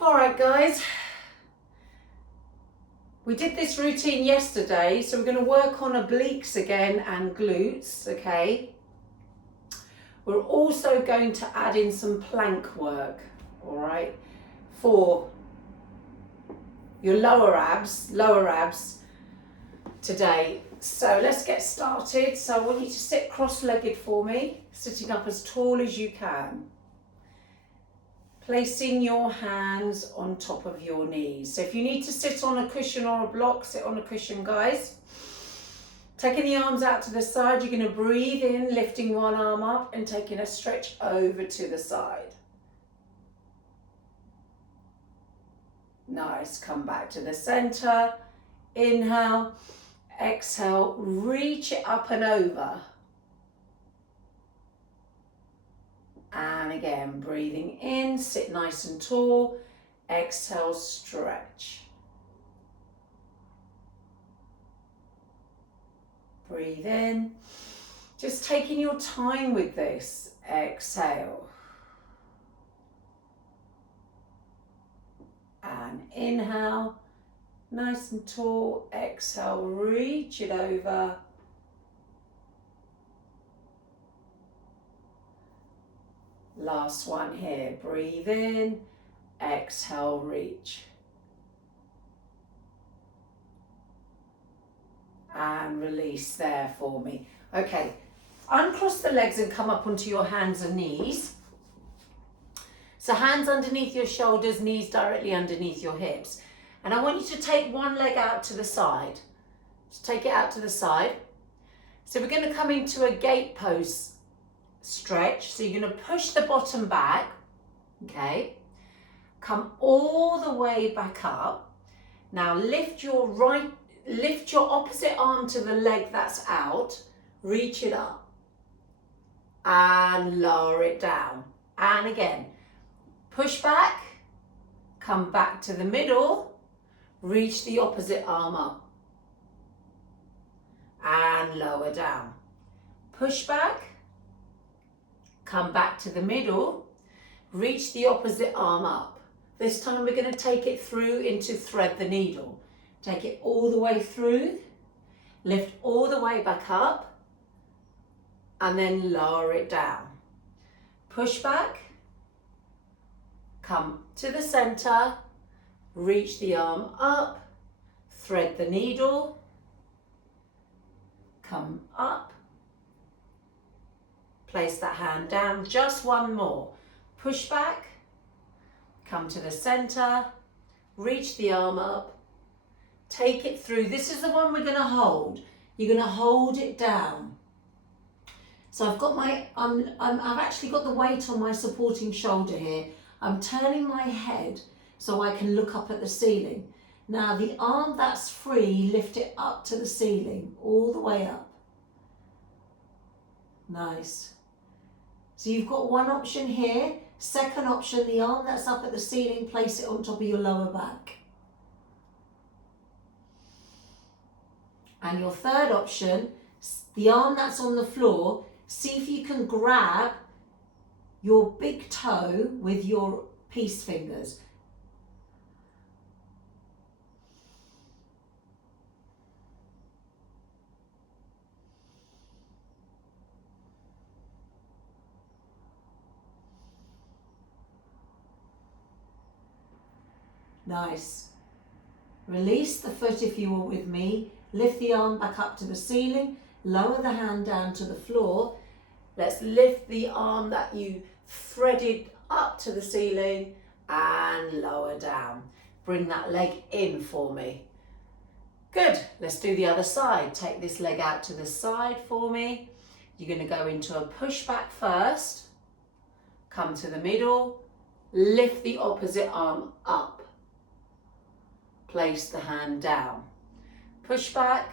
All right, guys. We did this routine yesterday, so we're going to work on obliques again and glutes, okay? We're also going to add in some plank work, all right, for your lower abs today. So let's get started. So I want you to sit cross-legged for me, sitting up as tall as you can. Placing your hands on top of your knees. So if you need to sit on a cushion or a block, sit on a cushion, guys. Taking the arms out to the side, you're going to breathe in, lifting one arm up and taking a stretch over to the side. Nice, come back to the center. Inhale, exhale, reach it up and over. And again, breathing in, sit nice and tall. Exhale, stretch. Breathe in. Just taking your time with this. Exhale. And inhale, nice and tall. Exhale, reach it over. Last one here. Breathe in, exhale, reach. And release there for me. Okay, uncross the legs and come up onto your hands and knees. So hands underneath your shoulders, knees directly underneath your hips. And I want you to take one leg out to the side. Just take it out to the side. So we're going to come into a gate pose stretch. So you're going to push the bottom back, okay? Come all the way back up. Now lift your opposite arm to the leg that's out, reach it up and lower it down. And again, push back, come back to the middle, reach the opposite arm up and lower down. Push back, come back to the middle, reach the opposite arm up. This time we're going to take it through into thread the needle. Take it all the way through, lift all the way back up, and then lower it down. Push back, come to the center, reach the arm up, thread the needle, come up, place that hand down, just one more. Push back, come to the center, reach the arm up, take it through. This is the one we're going to hold. You're going to hold it down. So I've got I've actually got the weight on my supporting shoulder here. I'm turning my head so I can look up at the ceiling. Now the arm that's free, lift it up to the ceiling, all the way up. Nice. So you've got one option here. Second option, the arm that's up at the ceiling, place it on top of your lower back. And your third option, the arm that's on the floor, see if you can grab your big toe with your peace fingers. Nice. Release the foot if you were with me. Lift the arm back up to the ceiling. Lower the hand down to the floor. Let's lift the arm that you threaded up to the ceiling and lower down. Bring that leg in for me. Good. Let's do the other side. Take this leg out to the side for me. You're going to go into a push back first. Come to the middle. Lift the opposite arm up. Place the hand down. Push back.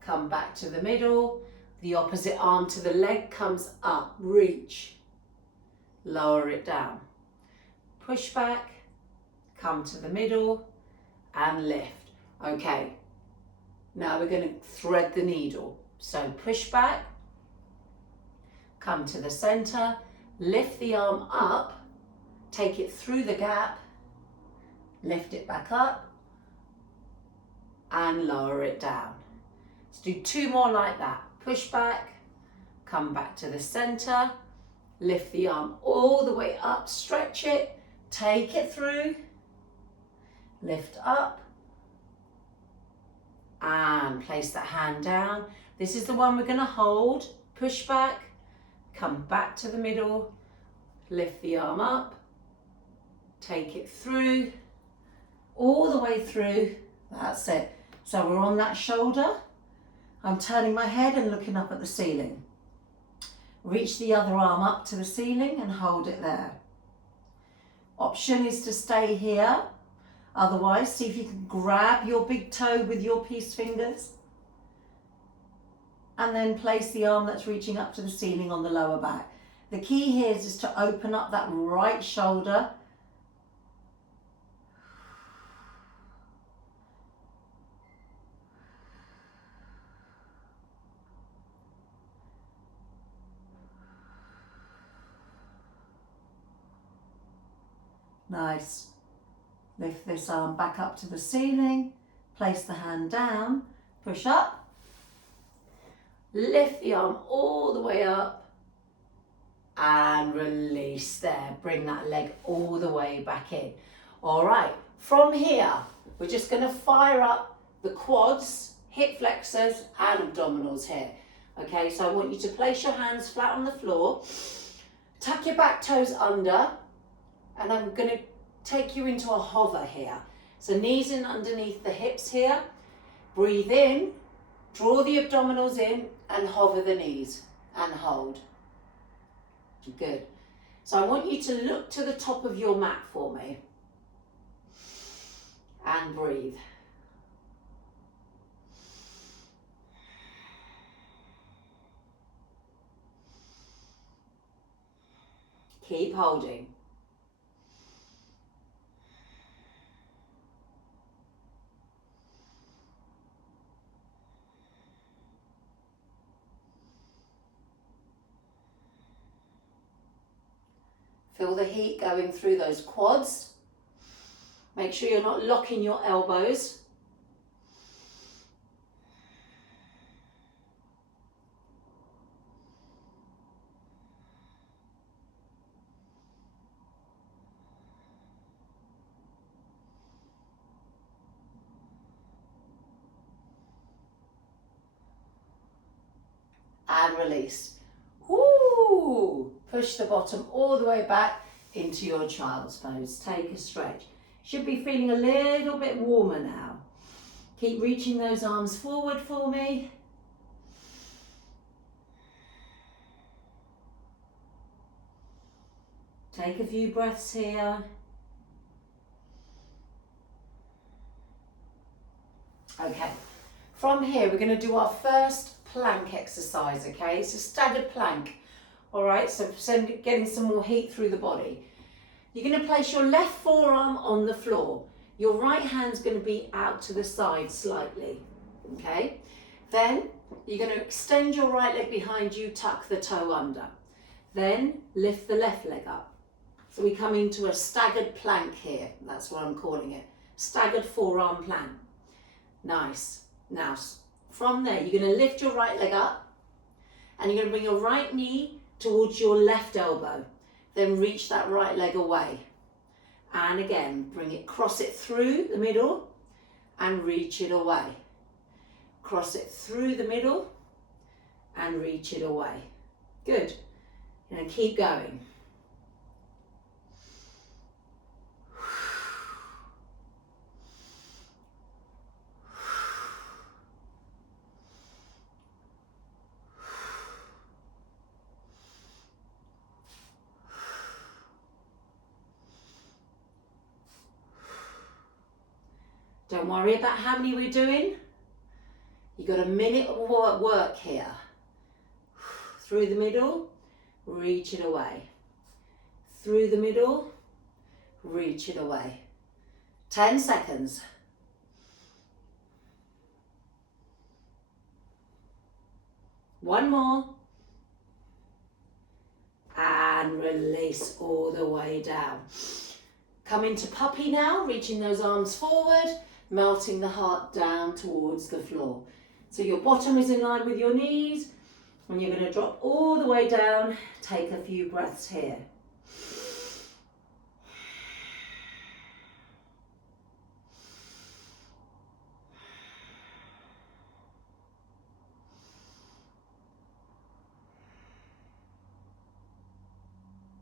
Come back to the middle. The opposite arm to the leg comes up. Reach. Lower it down. Push back. Come to the middle and lift. Okay. Now we're going to thread the needle. So push back. Come to the center. Lift the arm up. Take it through the gap Lift it back up and lower it down. Let's do 2 more like that. Push back, come back to the center, lift the arm all the way up, stretch it, take it through, lift up, and place that hand down. This is the one we're going to hold. Push back, come back to the middle, lift the arm up, take it through, all the way through. That's it. So we're on that shoulder. I'm turning my head and looking up at the ceiling. Reach the other arm up to the ceiling and hold it there. Option is to stay here. Otherwise, see if you can grab your big toe with your peace fingers and then place the arm that's reaching up to the ceiling on the lower back. The key here is just to open up that right shoulder. Nice. Lift this arm back up to the ceiling, place the hand down, push up, lift the arm all the way up and release there. Bring that leg all the way back in. All right, from here, we're just going to fire up the quads, hip flexors and abdominals here. Okay, so I want you to place your hands flat on the floor, tuck your back toes under, and I'm going to take you into a hover here. So knees in underneath the hips here. Breathe in, draw the abdominals in and hover the knees and hold. Good. So I want you to look to the top of your mat for me and breathe. Keep holding. Feel the heat going through those quads. Make sure you're not locking your elbows. And release. Woo! Push the bottom all the way back into your child's pose. Take a stretch. Should be feeling a little bit warmer now. Keep reaching those arms forward for me. Take a few breaths here. Okay, from here we're going to do our first plank exercise, okay? It's a staggered plank. All right, so getting some more heat through the body. You're going to place your left forearm on the floor. Your right hand's going to be out to the side slightly, okay? Then you're going to extend your right leg behind you, tuck the toe under. Then lift the left leg up. So we come into a staggered plank here. That's what I'm calling it. Staggered forearm plank. Nice. Now, from there, you're going to lift your right leg up and you're going to bring your right knee towards your left elbow. Then reach that right leg away. And again, bring it, cross it through the middle and reach it away. Cross it through the middle and reach it away. Good. And keep going. Don't worry about how many we're doing. You've got a minute of work here. Through the middle, reach it away. Through the middle, reach it away. 10 seconds. One more. And release all the way down. Come into puppy now, reaching those arms forward, melting the heart down towards the floor. So your bottom is in line with your knees, and you're going to drop all the way down. Take a few breaths here.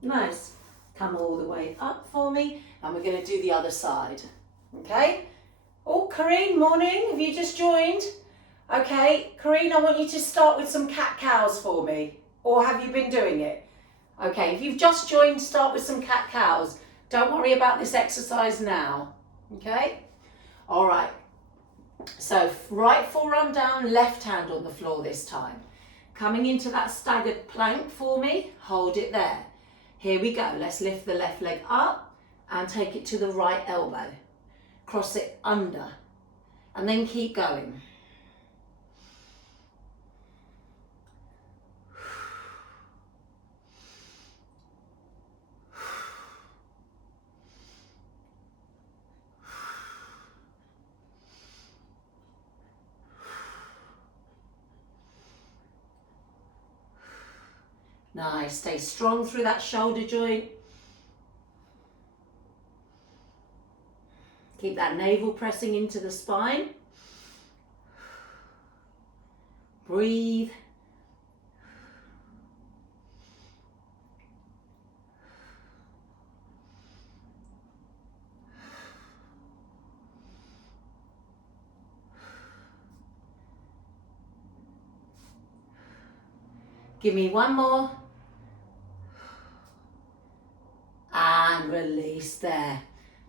Nice. Come all the way up for me, and we're going to do the other side. Okay? Oh, Karine, morning. Have you just joined? Okay, Karine, I want you to start with some cat-cows for me. Or have you been doing it? Okay, if you've just joined, start with some cat-cows. Don't worry about this exercise now. Okay? All right. So, right forearm down, left hand on the floor this time. Coming into that staggered plank for me. Hold it there. Here we go. Let's lift the left leg up and take it to the right elbow. Cross it under. And then keep going. Nice, stay strong through that shoulder joint. Keep that navel pressing into the spine. Breathe. Give me one more. And release there.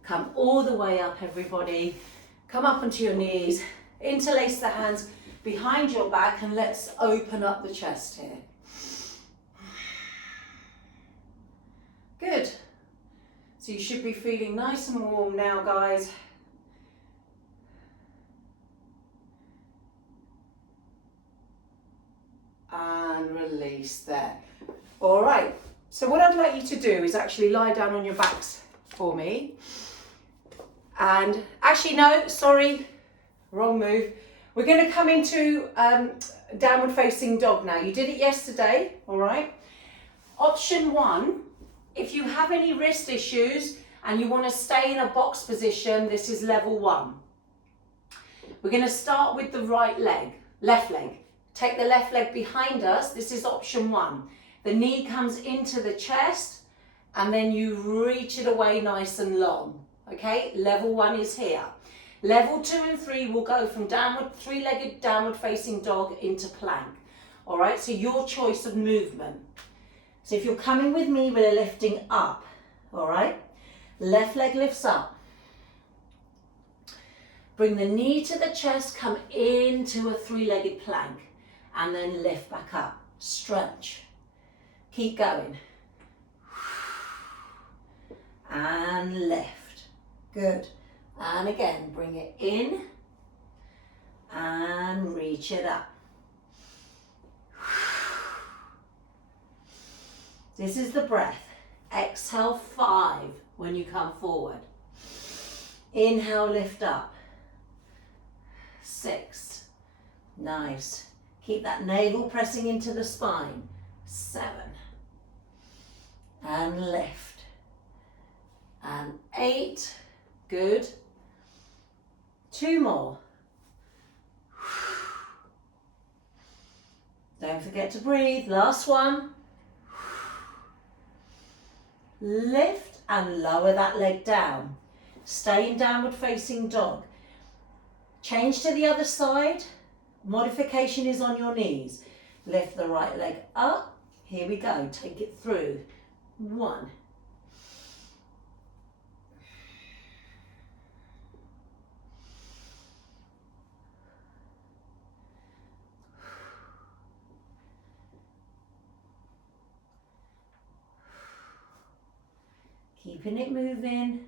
Come all the way up, everybody. Come up onto your knees. Interlace the hands behind your back and let's open up the chest here. Good. So you should be feeling nice and warm now, guys. And release there. All right. So what I'd like you to do is actually lie down on your backs for me. And actually, no, sorry, wrong move. We're going to come into downward facing dog now. You did it yesterday, all right? Option 1, if you have any wrist issues and you want to stay in a box position, this is level 1. We're going to start with the right leg, left leg. Take the left leg behind us. This is option 1. The knee comes into the chest and then you reach it away nice and long. Okay, level 1 is here. Level 2 and 3 will go from downward, three-legged downward facing dog into plank. All right, so your choice of movement. So if you're coming with me, we're lifting up. All right, left leg lifts up. Bring the knee to the chest, come into a three-legged plank and then lift back up. Stretch. Keep going. And lift. Good. And again, bring it in and reach it up. This is the breath. Exhale 5 when you come forward. Inhale, lift up. 6. Nice. Keep that navel pressing into the spine. 7. And lift. And 8. Good. 2 more. Don't forget to breathe. Last one. Lift and lower that leg down. Stay in downward facing dog. Change to the other side. Modification is on your knees. Lift the right leg up. Here we go. Take it through. 1. Keeping it moving.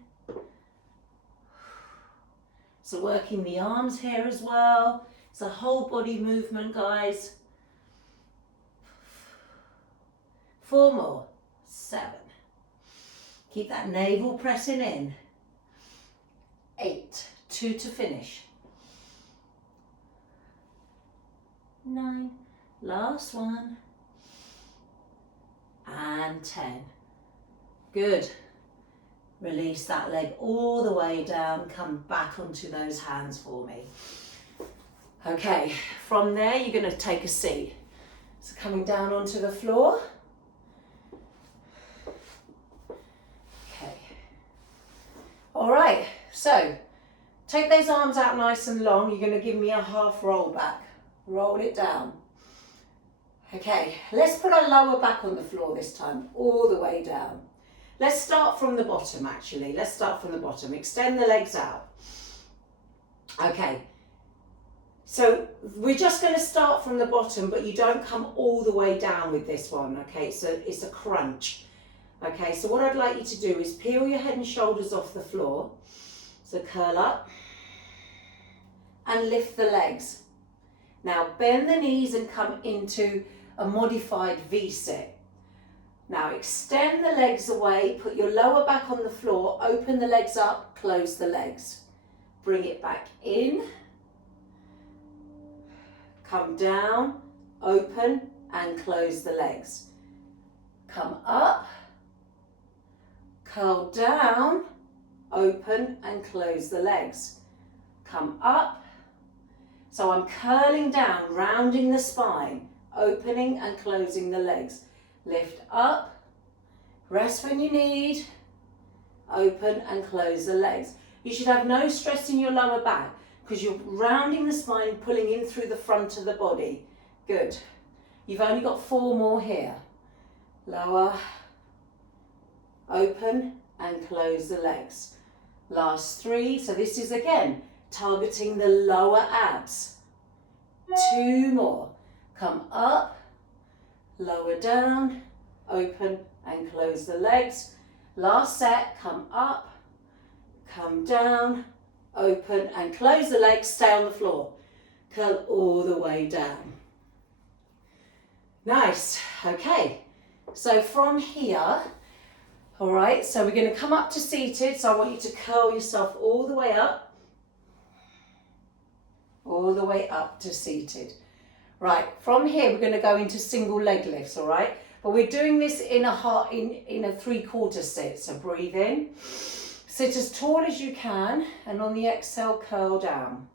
So working the arms here as well. It's a whole body movement, guys. 4 more. 7. Keep that navel pressing in. 8, 2 to finish. 9, last one, and 10. Good. Release that leg all the way down, come back onto those hands for me. Okay, from there you're going to take a seat. So coming down onto the floor. Okay. All right, so take those arms out nice and long. You're going to give me a half roll back. Roll it down. Okay, let's put our lower back on the floor this time, all the way down. Let's start from the bottom actually. Let's start from the bottom. Extend the legs out. Okay, so we're just going to start from the bottom, but you don't come all the way down with this one, okay? So it's a crunch. Okay, so what I'd like you to do is peel your head and shoulders off the floor. So curl up and lift the legs. Now bend the knees and come into a modified V-sit. Now extend the legs away, put your lower back on the floor, open the legs up, close the legs. Bring it back in, come down, open and close the legs. Come up, curl down, open and close the legs. Come up, so I'm curling down, rounding the spine, opening and closing the legs. Lift up, rest when you need, open and close the legs. You should have no stress in your lower back because you're rounding the spine, pulling in through the front of the body. Good. You've only got 4 more here. Lower, open and close the legs. Last 3, so this is again targeting the lower abs. 2 more. Come up, lower down, open and close the legs. Last set, come up, come down, open and close the legs, stay on the floor. Curl all the way down. Nice, okay. So from here, all right, so we're going to come up to seated. So I want you to curl yourself all the way up to seated. Right, from here we're going to go into single leg lifts, all right? But we're doing this in a 3/4 sit. So breathe in, sit as tall as you can, and on the exhale, curl down.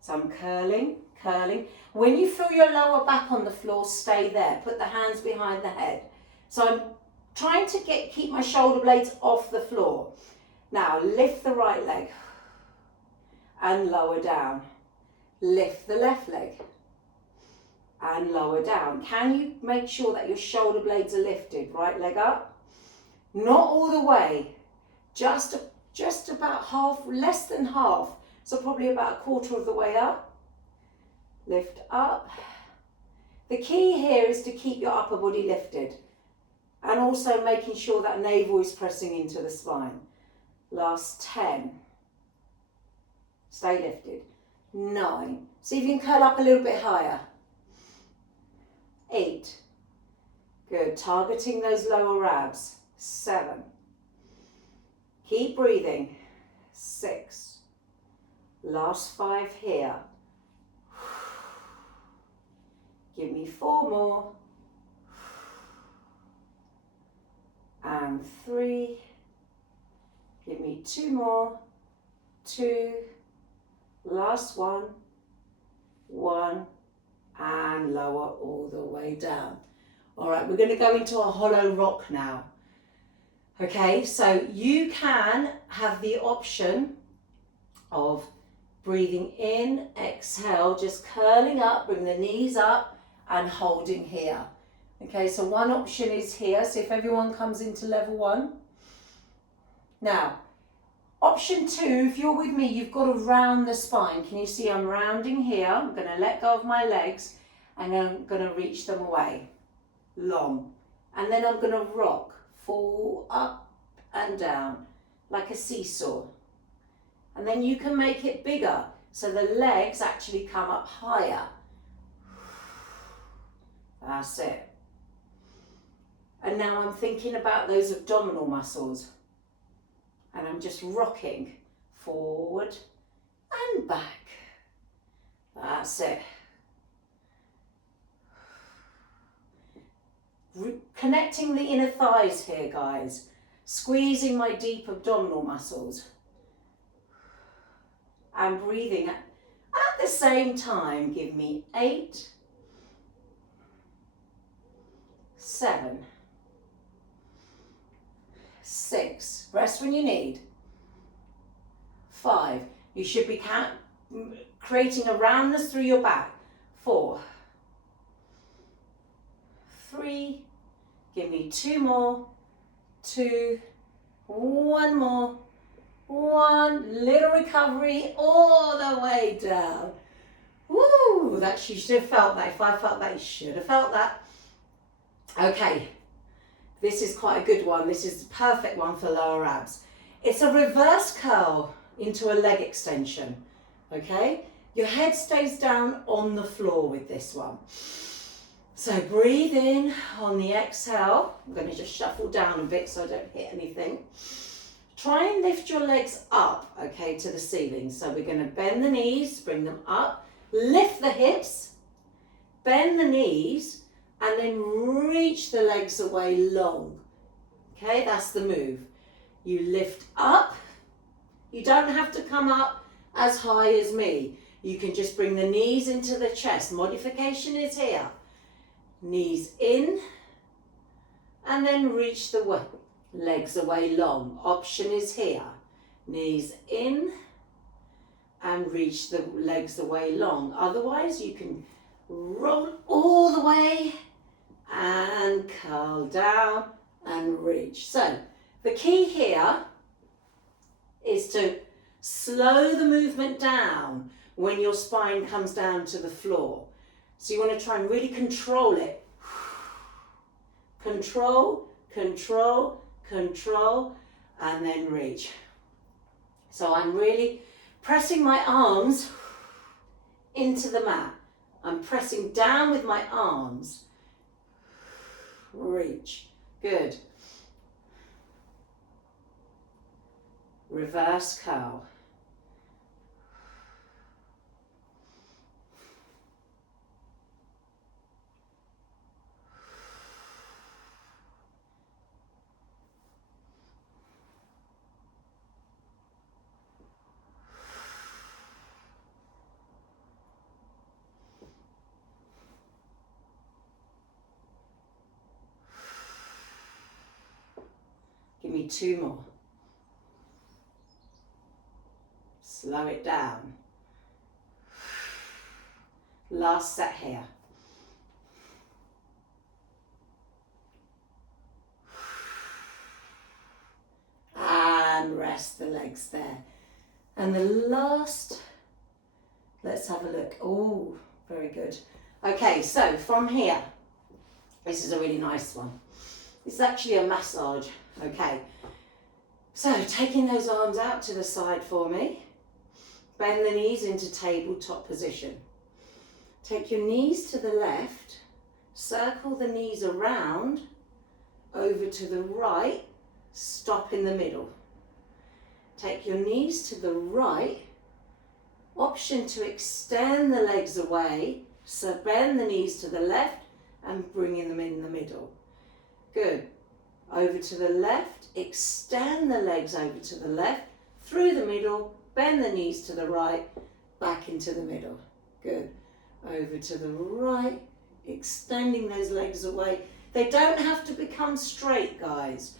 So I'm curling, curling. When you feel your lower back on the floor, stay there. Put the hands behind the head. So I'm trying to keep my shoulder blades off the floor. Now lift the right leg and lower down. Lift the left leg and lower down. Can you make sure that your shoulder blades are lifted? Right leg up. Not all the way, just about half, less than half. So probably about 1/4 of the way up. Lift up. The key here is to keep your upper body lifted and also making sure that navel is pressing into the spine. Last 10. Stay lifted. 9. See if you can curl up a little bit higher. 8. Good. Targeting those lower abs. 7. Keep breathing. 6. Last 5 here. Give me 4 more. And 3. Give me 2 more. 2. Last 1. 1. And lower all the way down. All right, we're going to go into a hollow rock now. Okay, so you can have the option of breathing in, exhale, just curling up, bring the knees up and holding here. Okay, so one option is here. So if everyone comes into level 1. Now, option 2, if you're with me, you've got to round the spine. Can you see I'm rounding here? I'm going to let go of my legs and I'm going to reach them away, long. And then I'm going to rock, fall up and down like a seesaw. And then you can make it bigger so the legs actually come up higher. That's it. And now I'm thinking about those abdominal muscles. And I'm just rocking forward and back. That's it. Connecting the inner thighs here, guys. Squeezing my deep abdominal muscles. And breathing at the same time. Give me 8, 7, 6. Rest when you need. 5. You should be creating a roundness through your back. 4, 3. Give me 2 more. 2. 1 more. 1. Little recovery all the way down. Woo! That you should have felt that. If I felt that, you should have felt that. Okay. This is quite a good one. This is the perfect one for lower abs. It's a reverse curl into a leg extension. Okay? Your head stays down on the floor with this one. So breathe in on the exhale. I'm going to just shuffle down a bit so I don't hit anything. Try and lift your legs up, okay, to the ceiling. So we're going to bend the knees, bring them up, lift the hips, bend the knees, and then reach the legs away long. Okay, that's the move. You lift up. You don't have to come up as high as me. You can just bring the knees into the chest. Modification is here. Knees in, and then reach the legs away long. Option is here. Knees in, and reach the legs away long. Otherwise, you can roll all the way, and curl down, and reach. So, the key here is to slow the movement down when your spine comes down to the floor. So you want to try and really control it. Control, control, control, and then reach. So I'm really pressing my arms into the mat. I'm pressing down with my arms. Reach. Good. Reverse curl. Give me 2 more. Slow it down. Last set here. And rest the legs there. And the last, let's have a look. Oh, very good. Okay, so from here, this is a really nice one. It's actually a massage. Okay, so taking those arms out to the side for me. Bend the knees into tabletop position. Take your knees to the left, circle the knees around, over to the right, stop in the middle. Take your knees to the right, option to extend the legs away, so bend the knees to the left and bringing them in the middle. Good. Over to the left, extend the legs over to the left, through the middle, bend the knees to the right, back into the middle. Good. Over to the right, extending those legs away. They don't have to become straight, guys.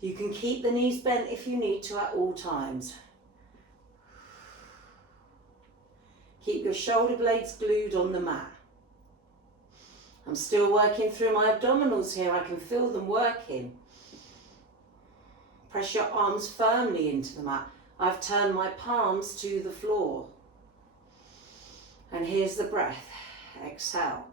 You can keep the knees bent if you need to at all times. Keep your shoulder blades glued on the mat. I'm still working through my abdominals here. I can feel them working. Press your arms firmly into the mat. I've turned my palms to the floor. And here's the breath. Exhale.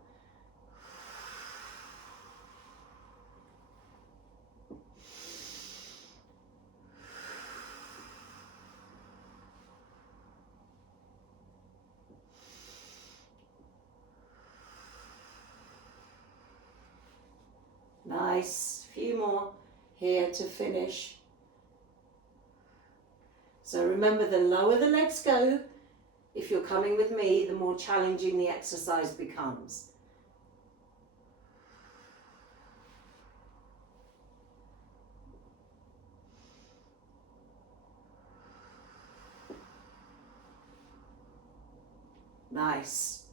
Nice. Few more here to finish. So remember, the lower the legs go, if you're coming with me, the more challenging the exercise becomes. Nice.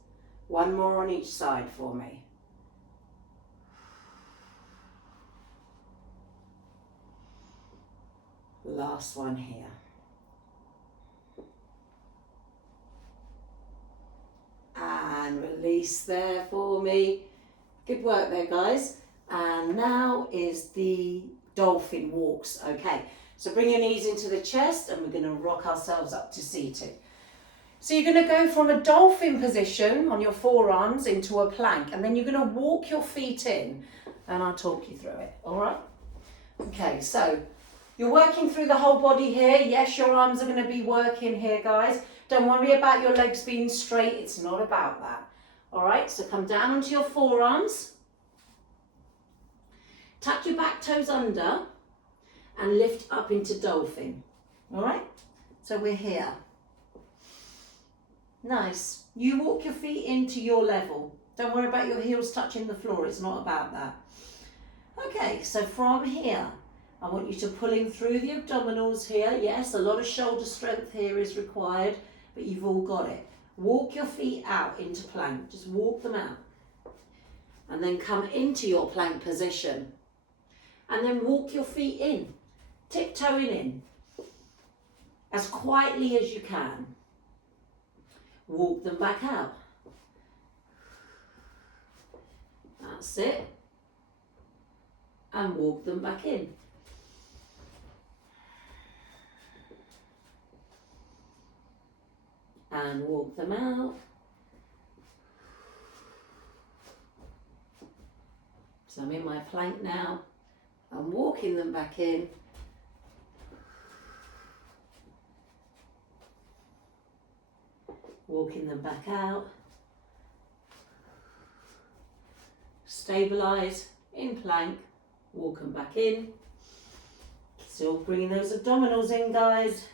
One more on each side for me. Last one here. And release there for me. Good work there, guys. And now is the dolphin walks. Okay, so bring your knees into the chest and we're going to rock ourselves up to seated. So you're going to go from a dolphin position on your forearms into a plank, and then you're going to walk your feet in, and I'll talk you through it, all right? Okay, so you're working through the whole body here. Yes, your arms are going to be working here, guys. Don't worry about your legs being straight. It's not about that. All right, so come down onto your forearms. Tuck your back toes under and lift up into dolphin. All right, so we're here. Nice. You walk your feet into your level. Don't worry about your heels touching the floor. It's not about that. Okay, so from here, I want you to pull in through the abdominals here. Yes, a lot of shoulder strength here is required, but you've all got it. Walk your feet out into plank. Just walk them out. And then come into your plank position. And then walk your feet in, tiptoeing in, as quietly as you can. Walk them back out. That's it. And walk them back in. And walk them out. So I'm in my plank now. I'm walking them back in. Walking them back out. Stabilize in plank. Walk them back in. Still bringing those abdominals in, guys.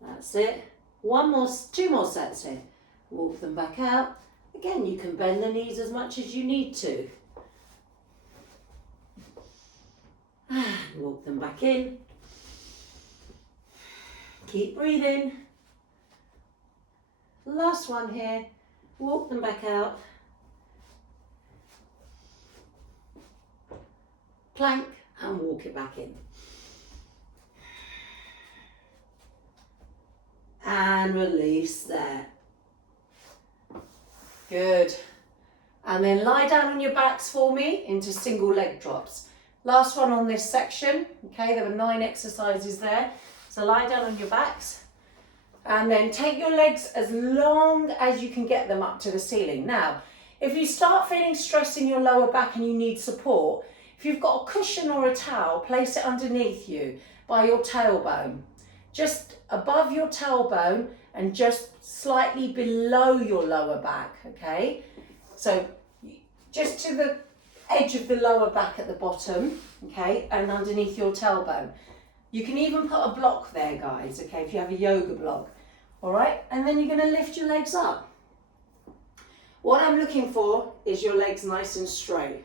That's it. Two more sets here. Walk them back out. Again, you can bend the knees as much as you need to. Walk them back in. Keep breathing. Last one here. Walk them back out. Plank and walk it back in. And release there. Good. And then lie down on your backs for me into single leg drops. Last one on this section. Okay, there were 9 exercises there. So lie down on your backs. And then take your legs as long as you can get them up to the ceiling. Now, if you start feeling stress in your lower back and you need support, if you've got a cushion or a towel, place it underneath you by your tailbone. Just above your tailbone and just slightly below your lower back, okay? So just to the edge of the lower back at the bottom, okay, and underneath your tailbone. You can even put a block there, guys, okay, if you have a yoga block, all right? And then you're going to lift your legs up. What I'm looking for is your legs nice and straight.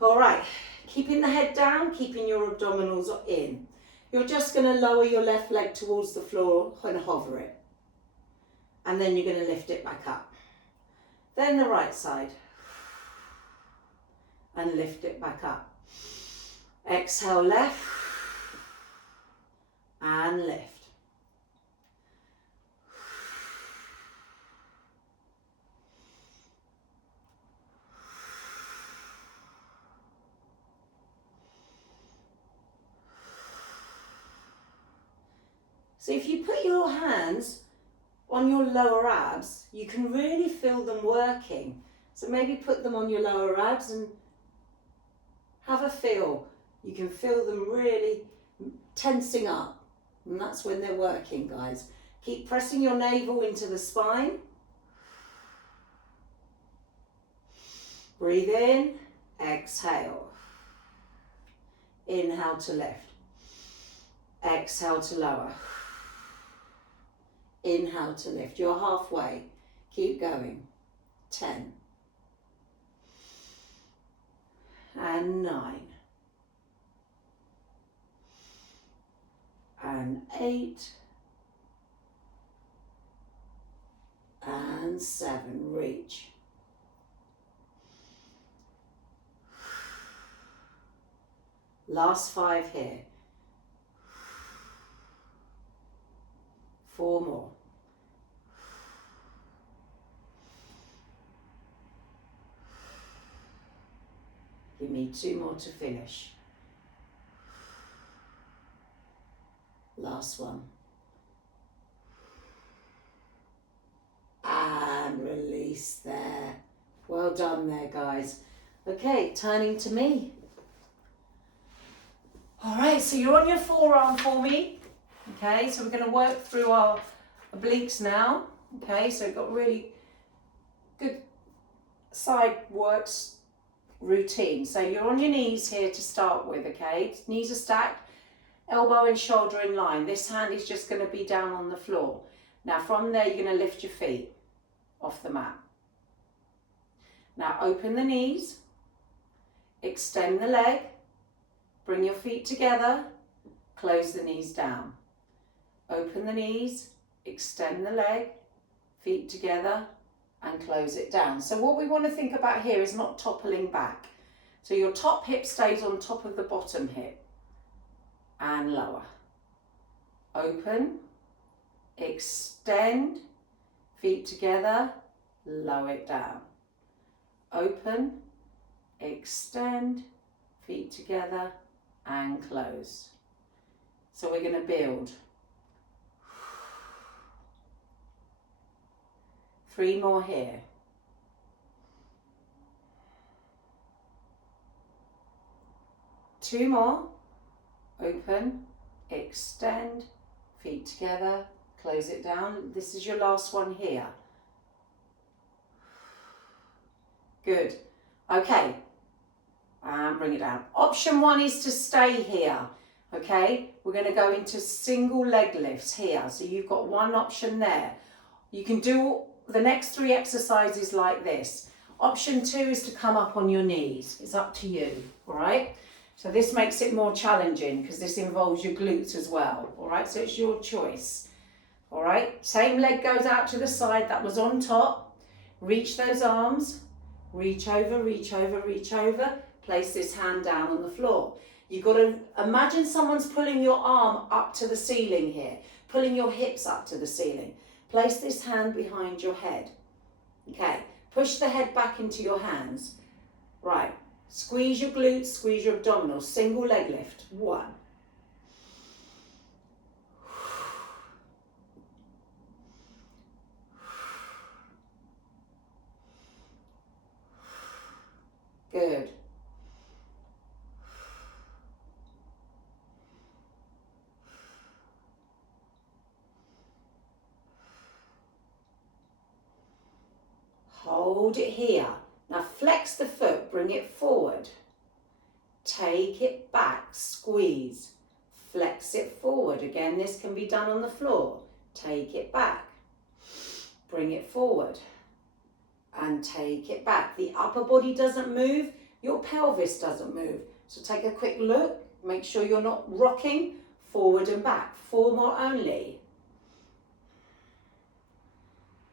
All right, keeping the head down, keeping your abdominals in. You're just going to lower your left leg towards the floor and hover it. And then you're going to lift it back up. Then the right side. And lift it back up. Exhale left. And lift. So if you put your hands on your lower abs, you can really feel them working. So maybe put them on your lower abs and have a feel. You can feel them really tensing up. And that's when they're working, guys. Keep pressing your navel into the spine. Breathe in, exhale. Inhale to lift. Exhale to lower. Inhale to lift. You're halfway. Keep going. 10. And 9. And 8. And 7. Reach. Last 5 here. 4 more. Give me 2 more to finish. Last one. And release there. Well done there, guys. Okay, turning to me. All right, so you're on your forearm for me. Okay, so we're going to work through our obliques now. Okay, so we've got really good side works routine. So you're on your knees here to start with, okay? Knees are stacked, elbow and shoulder in line. This hand is just going to be down on the floor. Now from there, you're going to lift your feet off the mat. Now open the knees, extend the leg, bring your feet together, close the knees down. Open the knees, extend the leg, feet together, and close it down. So what we want to think about here is not toppling back. So your top hip stays on top of the bottom hip and lower. Open, extend, feet together, lower it down. Open, extend, feet together, and close. So we're going to build. 3 more here. Two more. Open, extend, feet together, close it down. This is your last one here. Good. Okay. And bring it down. Option 1 is to stay here. Okay. We're going to go into single leg lifts here. So you've got one option there. You can do the next 3 exercises like this. Option 2 is to come up on your knees. It's up to you. All right. So this makes it more challenging because this involves your glutes as well. All right. So it's your choice. All right. Same leg goes out to the side that was on top. Reach those arms. Reach over, reach over, reach over. Place this hand down on the floor. You've got to imagine someone's pulling your arm up to the ceiling here, pulling your hips up to the ceiling. Place this hand behind your head. Okay, push the head back into your hands. Right, squeeze your glutes, squeeze your abdominals. Single leg lift. 1. Good. Hold it here. Now flex the foot, bring it forward. Take it back, squeeze. Flex it forward. Again, this can be done on the floor. Take it back. Bring it forward. And take it back. The upper body doesn't move, your pelvis doesn't move. So take a quick look, make sure you're not rocking forward and back. 4 more only.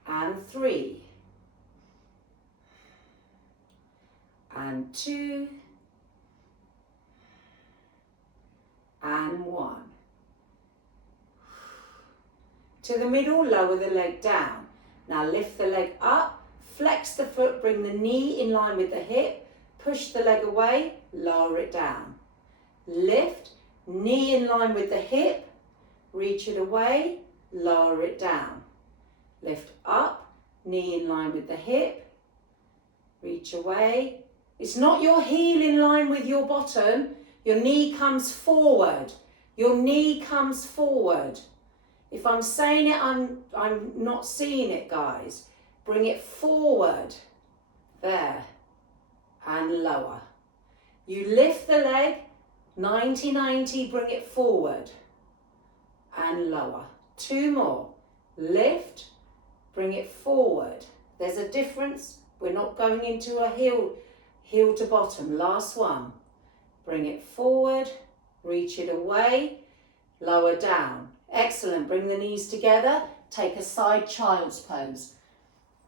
And 3. And 2. And 1. To the middle, lower the leg down. Now lift the leg up. Flex the foot, bring the knee in line with the hip, push the leg away, lower it down. Lift, knee in line with the hip, reach it away, lower it down. Lift up, knee in line with the hip, reach away. It's not your heel in line with your bottom, your knee comes forward. Your knee comes forward. If I'm saying it, I'm not seeing it, guys. Bring it forward, there, and lower. You lift the leg, 90-90, bring it forward. and lower. 2 more. Lift, bring it forward. There's a difference. We're not going into a heel to bottom. Last one. Bring it forward, reach it away, lower down. Excellent. Bring the knees together. Take a side child's pose.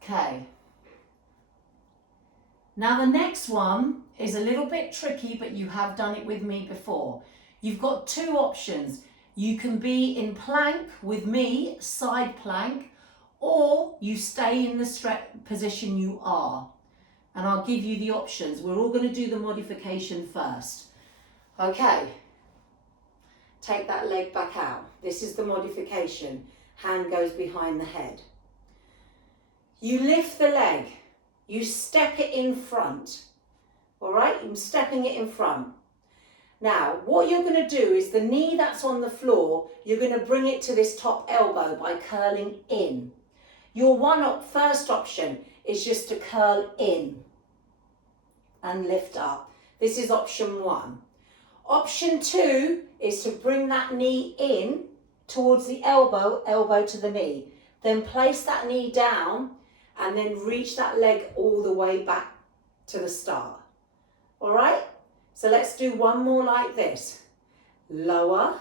Okay. Now the next one is a little bit tricky, but you have done it with me before. You've got 2 options. You can be in plank with me, side plank, or you stay in the position you are. And I'll give you the options. We're all going to do the modification first. Okay. Take that leg back out. This is the modification. Hand goes behind the head. You lift the leg. You step it in front. All right? I'm stepping it in front. Now, what you're going to do is the knee that's on the floor, you're going to bring it to this top elbow by curling in. Your first option is just to curl in and lift up. This is option 1. Option 2 is to bring that knee in towards the elbow to the knee. Then place that knee down and then reach that leg all the way back to the start. All right? So let's do one more like this. Lower,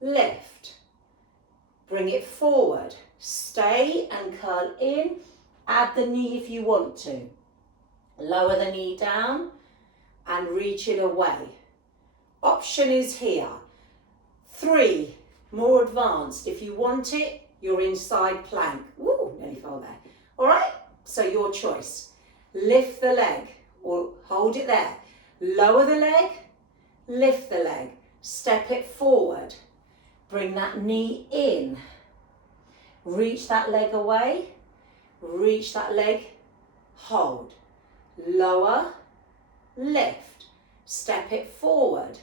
lift, bring it forward, stay and curl in, add the knee if you want to. Lower the knee down and reach it away. Option is here. 3, more advanced. If you want it, you're in side plank. Woo, nearly fell there. All right, so your choice. Lift the leg or hold it there. Lower the leg, lift the leg, step it forward, bring that knee in, reach that leg away, reach that leg, hold, lower, lift, step it forward,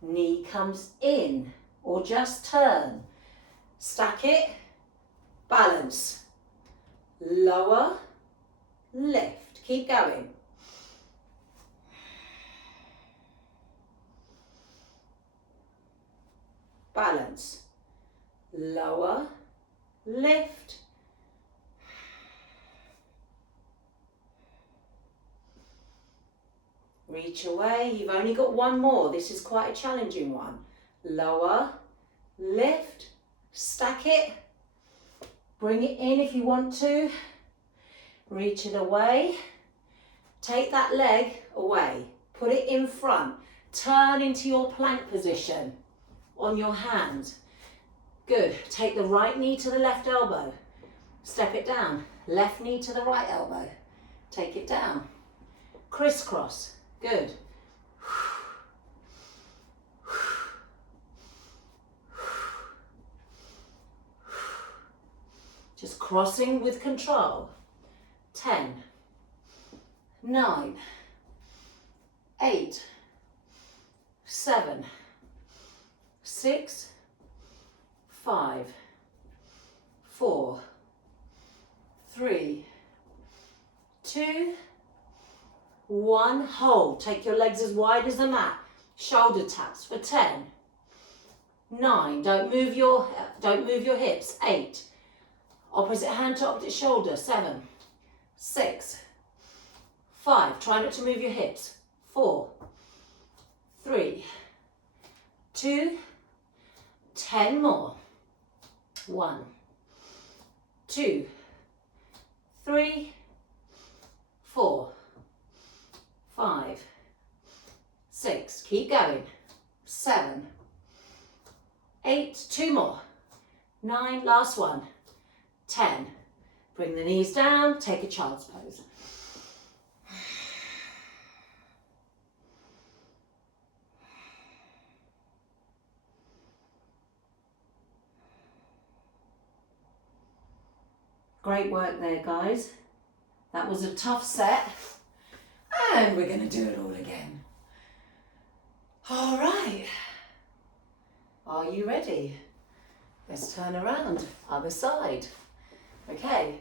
knee comes in or just turn, stack it, balance, lower, lift, keep going. Balance, lower, lift, reach away. You've only got one more. This is quite a challenging one. Lower, lift, stack it, bring it in if you want to, reach it away, take that leg away, put it in front, turn into your plank position. On your hand. Good. Take the right knee to the left elbow. Step it down. Left knee to the right elbow. Take it down. Crisscross. Good. Just crossing with control. 10, 9, 8, 7, 6, 5, 4, 3, 2, 1. Hold. Take your legs as wide as the mat. Shoulder taps for 10, 9. Don't move your hips. 8. Opposite hand to opposite shoulder. 7, 6, 5. Try not to move your hips. 4, 3, 2. 10 more. 1, 2, 3, 4, 5, 6. Keep going. 7, 8. 2 more. 9. Last one. 10. Bring the knees down. Take a child's pose. Great work there, guys. That was a tough set. And we're going to do it all again. All right. Are you ready? Let's turn around. Other side. Okay.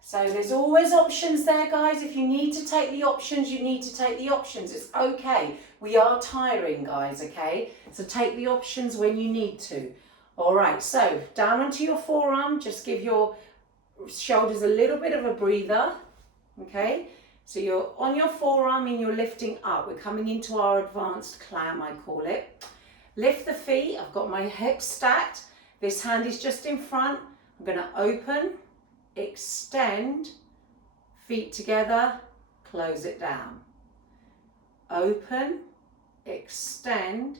So there's always options there, guys. If you need to take the options, you need to take the options. It's okay. We are tiring, guys, okay? So take the options when you need to. All right, so down onto your forearm, just give your shoulders a little bit of a breather, okay? So you're on your forearm and you're lifting up. We're coming into our advanced clam, I call it. Lift the feet, I've got my hips stacked. This hand is just in front. I'm gonna open, extend, feet together, close it down. Open, extend,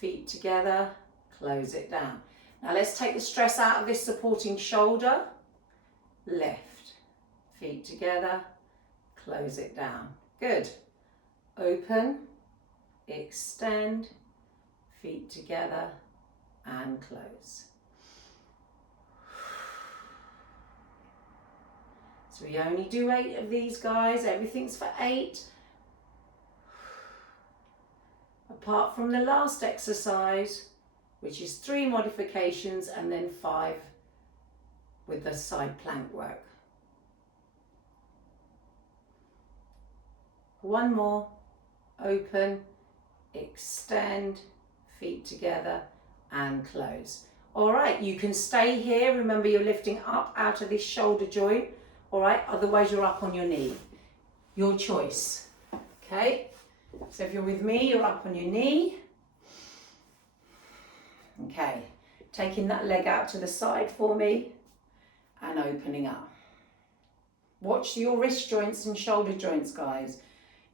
feet together, close it down. Now let's take the stress out of this supporting shoulder. Lift, feet together, close it down. Good. Open, extend, feet together and close. So we only do 8 of these, guys. Everything's for 8. Apart from the last exercise, which is 3 modifications and then 5 with the side plank work. 1 more. Open, extend, feet together and close. All right, you can stay here. Remember, you're lifting up out of this shoulder joint. All right, otherwise you're up on your knee. Your choice, okay? So if you're with me, you're up on your knee. Okay, taking that leg out to the side for me and opening up. Watch your wrist joints and shoulder joints, guys.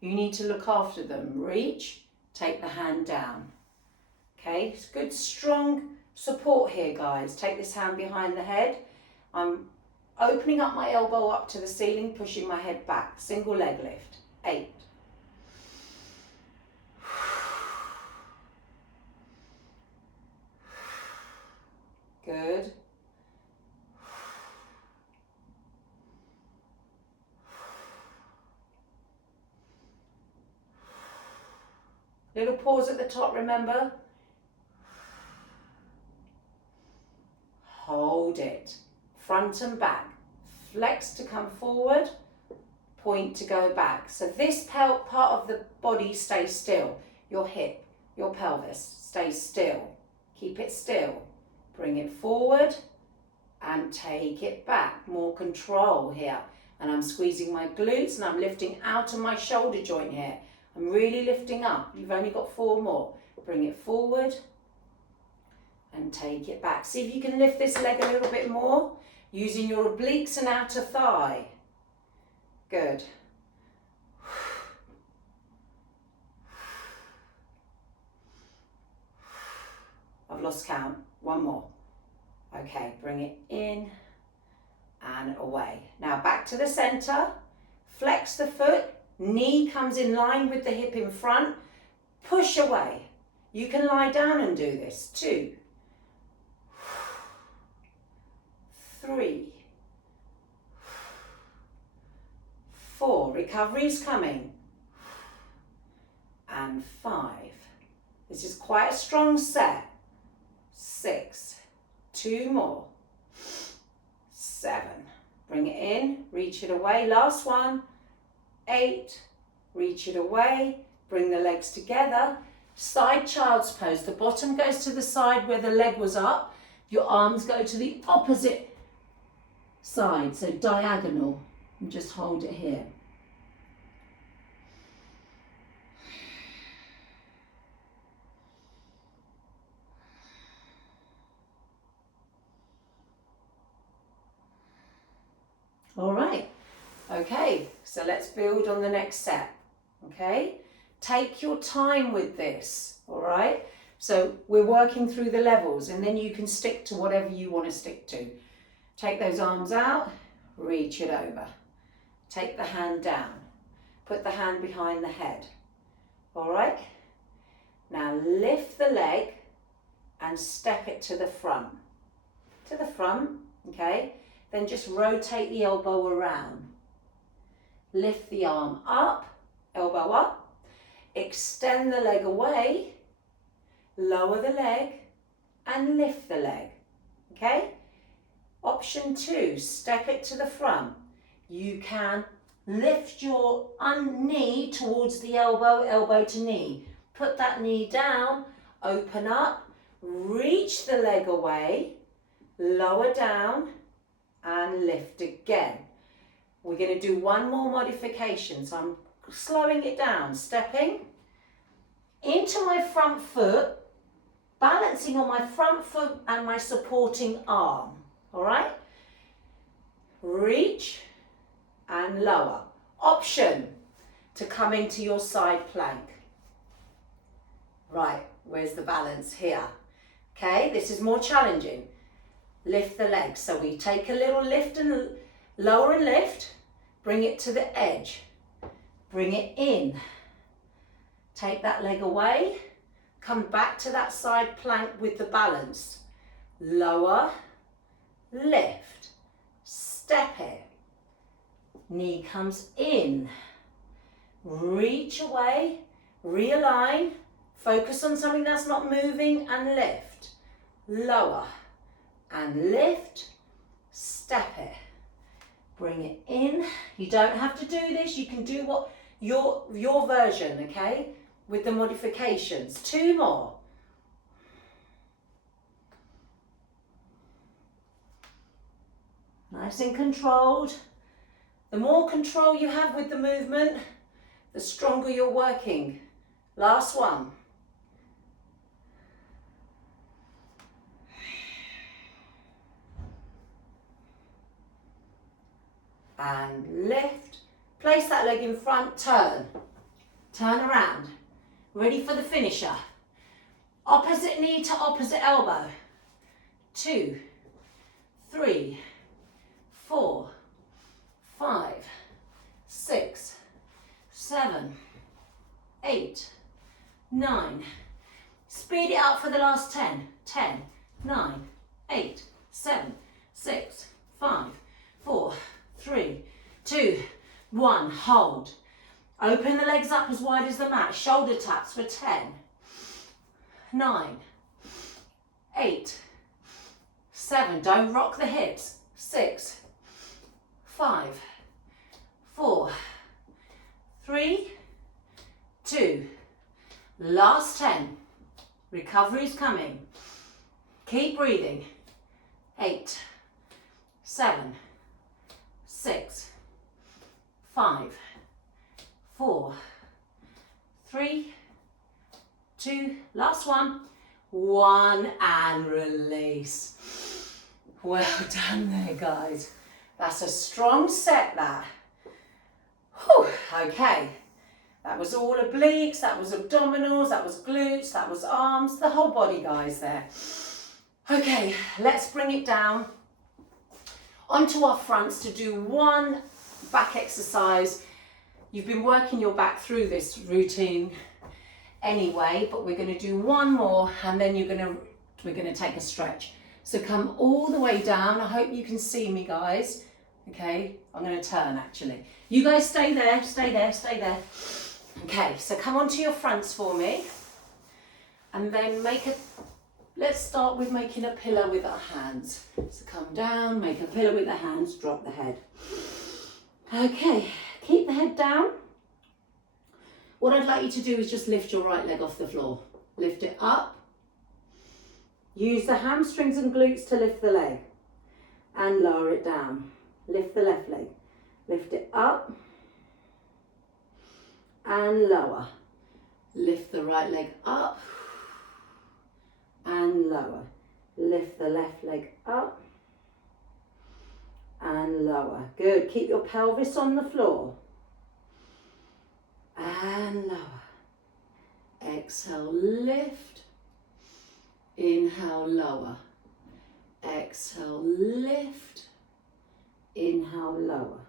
You need to look after them. Reach, take the hand down. Okay, it's good strong support here, guys. Take this hand behind the head. I'm opening up my elbow up to the ceiling, pushing my head back. Single leg lift. 8. Good. Little pause at the top, remember? Hold it. Front and back. Flex to come forward. Point to go back. So this part of the body stays still. Your hip, your pelvis stays still. Keep it still. Bring it forward and take it back. More control here. And I'm squeezing my glutes and I'm lifting out of my shoulder joint here. I'm really lifting up. You've only got 4 more. Bring it forward and take it back. See if you can lift this leg a little bit more using your obliques and outer thigh. Good. I've lost count. 1 more. Okay, bring it in and away. Now back to the center. Flex the foot. Knee comes in line with the hip in front. Push away. You can lie down and do this. 2, 3, 4. Recovery is coming. And 5. This is quite a strong set. 6. 2 more. 7. Bring it in. Reach it away. Last one. 8. Reach it away. Bring the legs together. Side child's pose. The bottom goes to the side where the leg was up. Your arms go to the opposite side, so diagonal. And just hold it here. All right. Okay, so let's build on the next set. Okay, take your time with this. All right, so we're working through the levels and then you can stick to whatever you want to stick to. Take those arms out, reach it over. Take the hand down, put the hand behind the head. All right, now lift the leg and step it to the front. To the front, okay, then just rotate the elbow around. Lift the arm up, elbow up, extend the leg away, lower the leg and lift the leg, okay? Option 2, step it to the front. You can lift your knee towards the elbow, elbow to knee. Put that knee down, open up, reach the leg away, lower down and lift again. We're going to do one more modification. So I'm slowing it down, stepping into my front foot, balancing on my front foot and my supporting arm. All right? Reach and lower. Option to come into your side plank. Right, where's the balance here? Okay, this is more challenging. Lift the legs. So we take a little lift and lower and lift. Bring it to the edge. Bring it in. Take that leg away. Come back to that side plank with the balance. Lower, lift, step it. Knee comes in. Reach away, realign. Focus on something that's not moving and lift. Lower and lift, step it. Bring it in. You don't have to do this. You can do what your version, okay? With the modifications. 2 more. Nice and controlled. The more control you have with the movement, the stronger you're working. Last one. And lift. Place that leg in front, turn. Turn around. Ready for the finisher. Opposite knee to opposite elbow. 2, 3, 4, 5, 6, 7, 8, 9. Speed it up for the last 10. 10, 9, 8, 7, 6, 5, 4, 3, 2, 1. Hold. Open the legs up as wide as the mat. Shoulder taps for 10, 9, 8, 7. Don't rock the hips. 6, 5, 4, 3, 2. Last 10. Recovery is coming. Keep breathing. 8, 7, 6, 5, 4, 3, 2. Last one. 1 and release. Well done there, guys. That's a strong set, that. Whew, okay. That was all obliques, that was abdominals, that was glutes, that was arms, the whole body, guys, there. Okay, let's bring it down onto our fronts to do one back exercise. You've been working your back through this routine anyway, but we're going to do one more and then we're going to take a stretch. So come all the way down. I hope you can see me, guys. Okay, I'm going to turn actually. You guys stay there, stay there, stay there. Okay, so come onto your fronts for me. And then let's start with making a pillow with our hands. So come down, make a pillow with the hands, drop the head. Okay, keep the head down. What I'd like you to do is just lift your right leg off the floor. Lift it up. Use the hamstrings and glutes to lift the leg. And lower it down. Lift the left leg. Lift it up. And lower. Lift the right leg up. And lower. Lift the left leg up. And lower. Good. Keep your pelvis on the floor. And lower. Exhale, lift. Inhale, lower. Exhale, lift. Inhale, lower.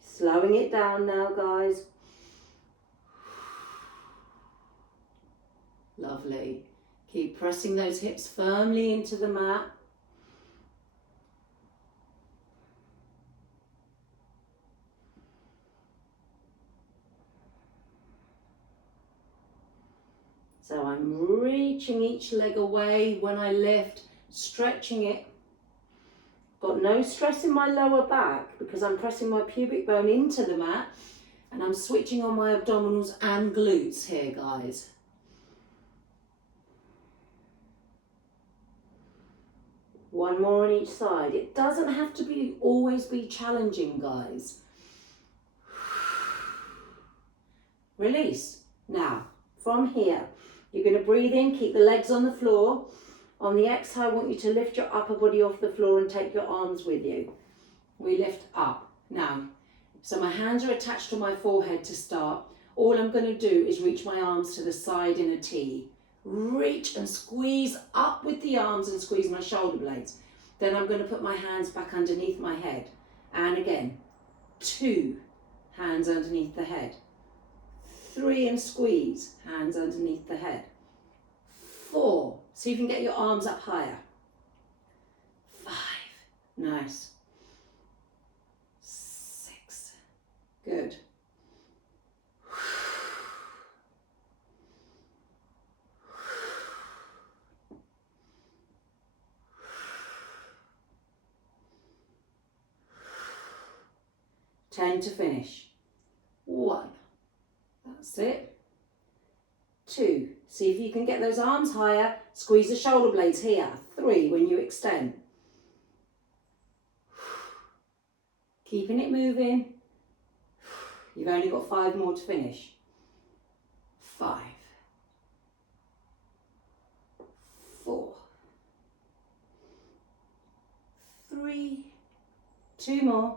Slowing it down now, guys. Lovely. Keep pressing those hips firmly into the mat. So I'm reaching each leg away when I lift, stretching it. Got no stress in my lower back because I'm pressing my pubic bone into the mat and I'm switching on my abdominals and glutes here, guys. One more on each side. It doesn't have to always be challenging, guys. Release. Now, from here, you're going to breathe in, keep the legs on the floor. On the exhale, I want you to lift your upper body off the floor and take your arms with you. We lift up. Now, so my hands are attached to my forehead to start. All I'm going to do is reach my arms to the side in a T. Reach and squeeze up with the arms and squeeze my shoulder blades. Then I'm going to put my hands back underneath my head. And again, 2 hands underneath the head. 3 and squeeze, hands underneath the head. 4, see if you can get your arms up higher. 5, nice. 6, good. 10 to finish. 1, that's it. 2, see if you can get those arms higher, squeeze the shoulder blades here. 3, when you extend. Keeping it moving. You've only got 5 more to finish. 5, 4, 3, 2 more.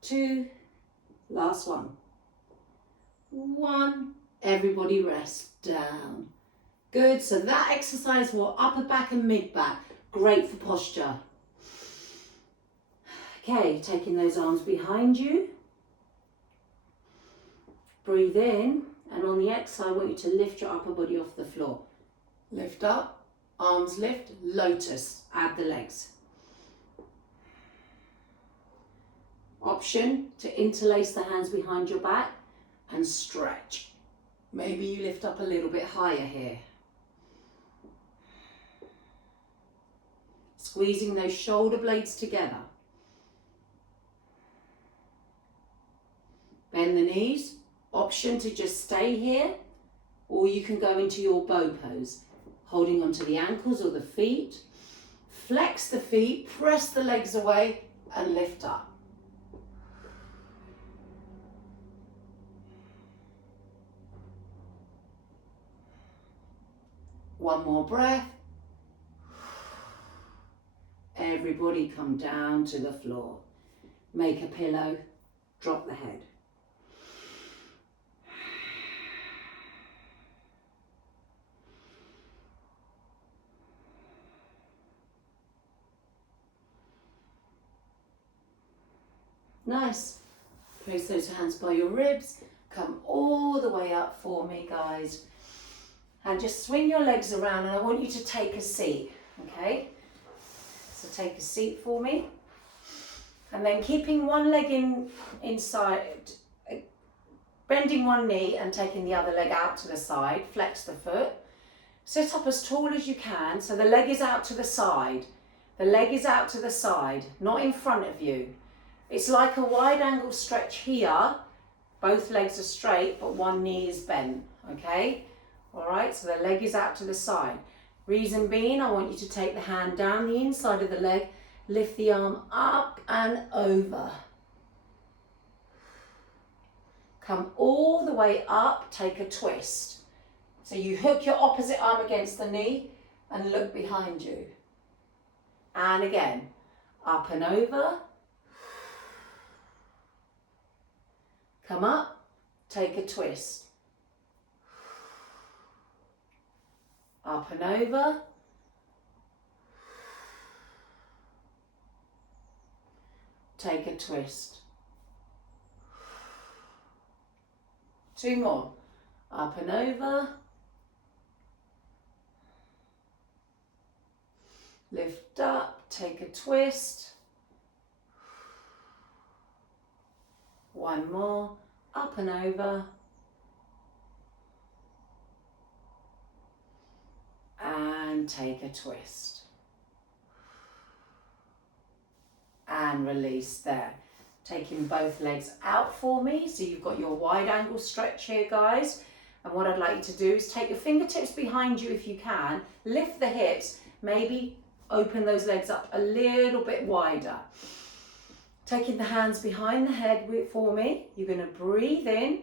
2, last one. 1, everybody rest down. Good, so that exercise for upper back and mid back, great for posture. Okay, taking those arms behind you. Breathe in, and on the exhale, I want you to lift your upper body off the floor. Lift up, arms lift, lotus, add the legs. Option to interlace the hands behind your back and stretch. Maybe you lift up a little bit higher here. Squeezing those shoulder blades together. Bend the knees. Option to just stay here, or you can go into your bow pose, holding onto the ankles or the feet. Flex the feet, press the legs away and lift up. One more breath. Everybody come down to the floor. Make a pillow, drop the head. Nice. Place those hands by your ribs. Come all the way up for me, guys. And just swing your legs around, and I want you to take a seat, okay? So take a seat for me. And then keeping one leg inside, bending one knee and taking the other leg out to the side, flex the foot. Sit up as tall as you can, so the leg is out to the side. The leg is out to the side, not in front of you. It's like a wide angle stretch here. Both legs are straight, but one knee is bent, okay? All right, so the leg is out to the side. Reason being, I want you to take the hand down the inside of the leg, lift the arm up and over. Come all the way up, take a twist. So you hook your opposite arm against the knee and look behind you. And again, up and over. Come up, take a twist. Up and over. Take a twist. 2 more. Up and over. Lift up, take a twist. 1 more. Up and over. And take a twist. and release there. Taking both legs out for me, so you've got your wide angle stretch here, guys. And what I'd like you to do is take your fingertips behind you if you can, lift the hips, maybe open those legs up a little bit wider. Taking the hands behind the head for me, you're going to breathe in,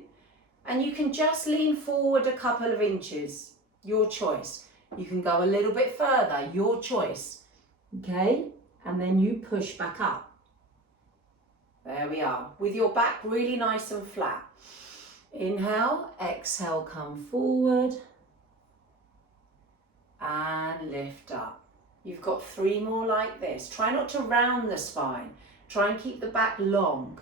and you can just lean forward a couple of inches, your choice. You can go a little bit further, your choice. Okay, and then you push back up. There we are, with your back really nice and flat. Inhale, exhale, come forward and lift up. You've got 3 more like this. Try not to round the spine. Try and keep the back long.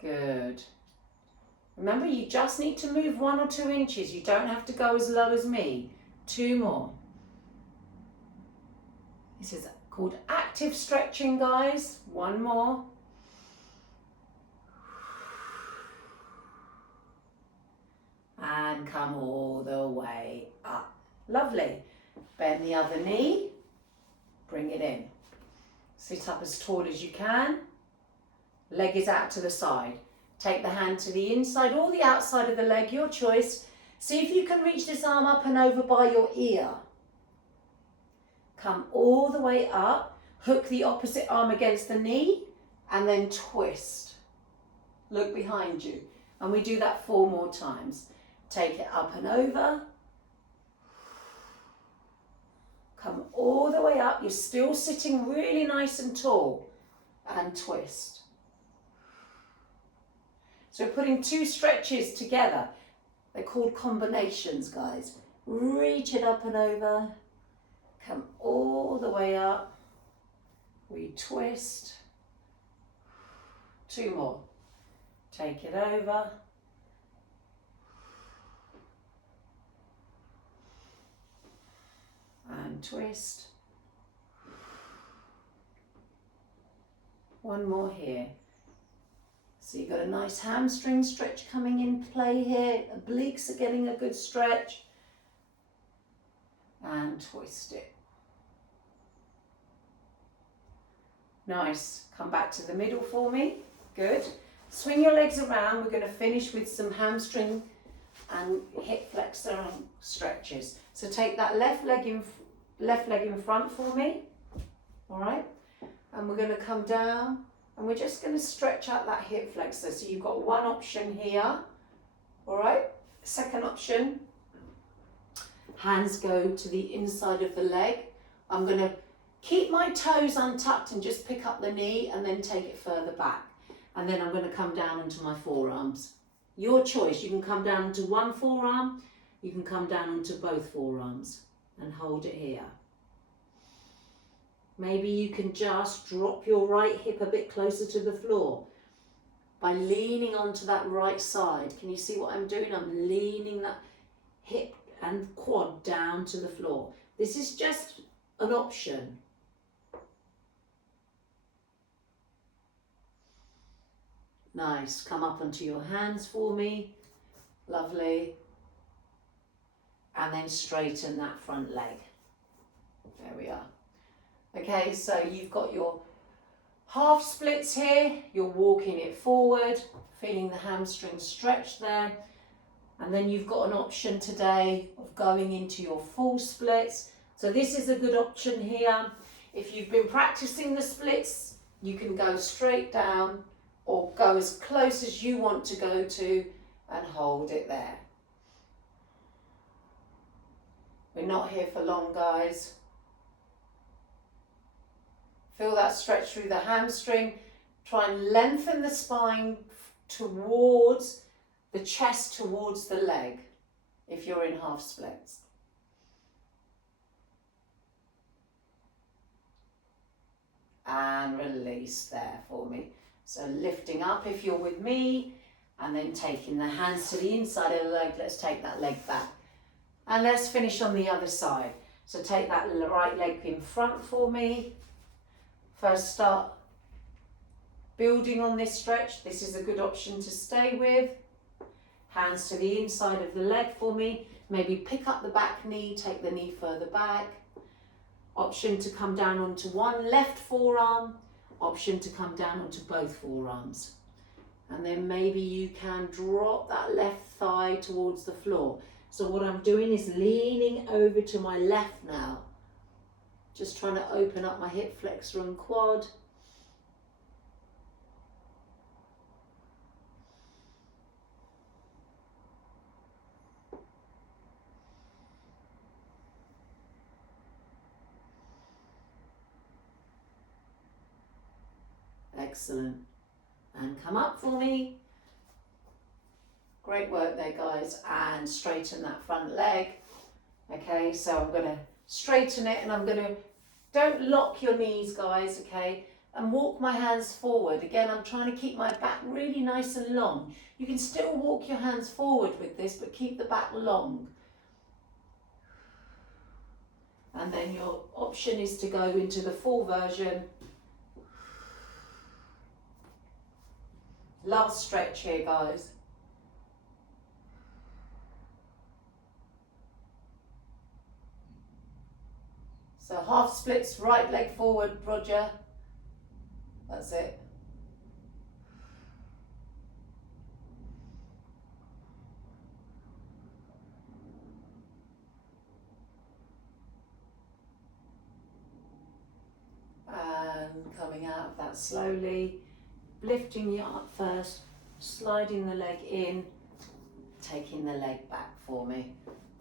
Good. Remember, you just need to move 1 or 2 inches. You don't have to go as low as me. 2 more. This is called active stretching, guys. 1 more. And come all the way up. Lovely. Bend the other knee. Bring it in. Sit up as tall as you can. Leg is out to the side. Take the hand to the inside or the outside of the leg, your choice. See if you can reach this arm up and over by your ear. Come all the way up. Hook the opposite arm against the knee and then twist. Look behind you. And we do that 4 more times. Take it up and over. Come all the way up. You're still sitting really nice and tall. And twist. So we're putting 2 stretches together. They're called combinations, guys. Reach it up and over. Come all the way up. We twist. 2 more. Take it over. And twist. 1 more here. So you've got a nice hamstring stretch coming in play here. Obliques are getting a good stretch. And twist it. Nice. Come back to the middle for me. Good. Swing your legs around. We're going to finish with some hamstring and hip flexor stretches. So take that left leg in front for me. All right. And we're going to come down and we're just going to stretch out that hip flexor. So you've got 1 option here. All right. Second option. Hands go to the inside of the leg. I'm going to keep my toes untucked and just pick up the knee and then take it further back. And then I'm going to come down into my forearms. Your choice. You can come down into 1 forearm. You can come down into both forearms and hold it here. Maybe you can just drop your right hip a bit closer to the floor by leaning onto that right side. Can you see what I'm doing? I'm leaning that hip and quad down to the floor. This is just an option. Nice. Come up onto your hands for me. Lovely. And then straighten that front leg. There we are. Okay, so you've got your half splits here. You're walking it forward, feeling the hamstring stretch there. And then you've got an option today of going into your full splits. So this is a good option here. If you've been practicing the splits, you can go straight down or go as close as you want to go to and hold it there. We're not here for long, guys. Feel that stretch through the hamstring. Try and lengthen the spine towards the chest, towards the leg, if you're in half splits. And release there for me. So lifting up if you're with me, and then taking the hands to the inside of the leg. Let's take that leg back. And let's finish on the other side. So take that right leg in front for me. First start building on this stretch. This is a good option to stay with. Hands to the inside of the leg for me. Maybe pick up the back knee, take the knee further back. Option to come down onto one left forearm, option to come down onto both forearms. And then maybe you can drop that left thigh towards the floor. So what I'm doing is leaning over to my left now. Just trying to open up my hip flexor and quad. Excellent. And come up for me. Great work there, guys. And straighten that front leg. Okay, so I'm going to straighten it and I'm going to, don't lock your knees, guys, okay? And walk my hands forward. Again, I'm trying to keep my back really nice and long. You can still walk your hands forward with this, but keep the back long. And then your option is to go into the full version. Last stretch here, guys. So half splits, right leg forward, Roger. That's it. And coming out of that slowly. Lifting you up first, sliding the leg in, taking the leg back for me.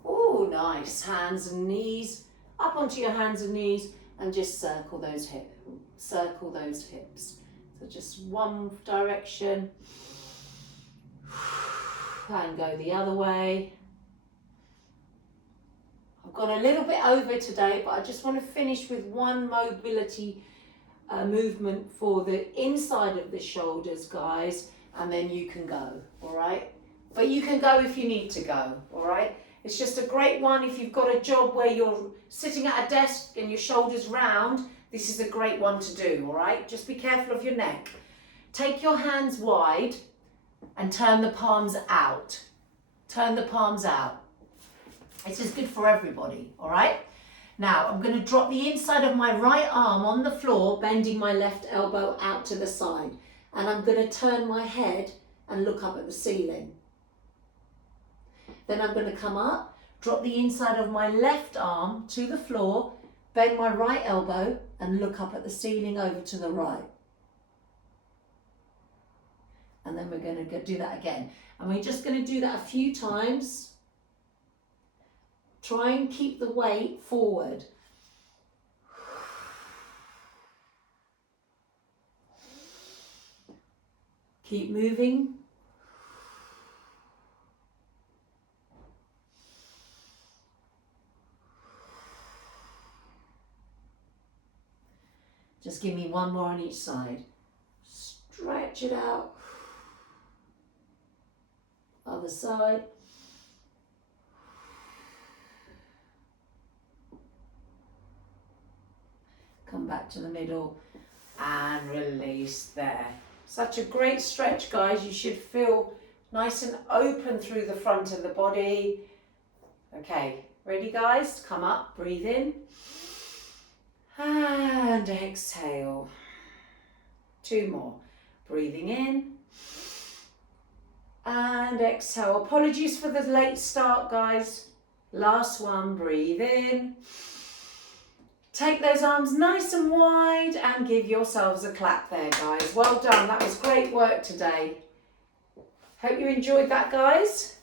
Oh, nice. Hands and knees, up onto your hands and knees, and just circle those hips. Circle those hips. So just one direction, and go the other way. I've gone a little bit over today, but I just want to finish with one mobility movement for the inside of the shoulders, guys, and then you can go, all right? But you can go if you need to go, all right? It's just a great one if you've got a job where you're sitting at a desk and your shoulders round. This is a great one to do, all right? Just be careful of your neck. Take your hands wide and turn the palms out. Turn the palms out. This is good for everybody, all right? Now, I'm going to drop the inside of my right arm on the floor, bending my left elbow out to the side. And I'm going to turn my head and look up at the ceiling. Then I'm going to come up, drop the inside of my left arm to the floor, bend my right elbow and look up at the ceiling over to the right. And then we're going to do that again. And we're just going to do that a few times. Try and keep the weight forward. Keep moving. Just give me one more on each side. Stretch it out. Other side. Come back to the middle and release there. Such a great stretch, guys. You should feel nice and open through the front of the body. Okay, ready, guys? Come up, breathe in. And exhale. Two more. Breathing in. And exhale. Apologies for the late start, guys. Last one, breathe in. Take those arms nice and wide and give yourselves a clap there, guys. Well done. That was great work today. Hope you enjoyed that, guys.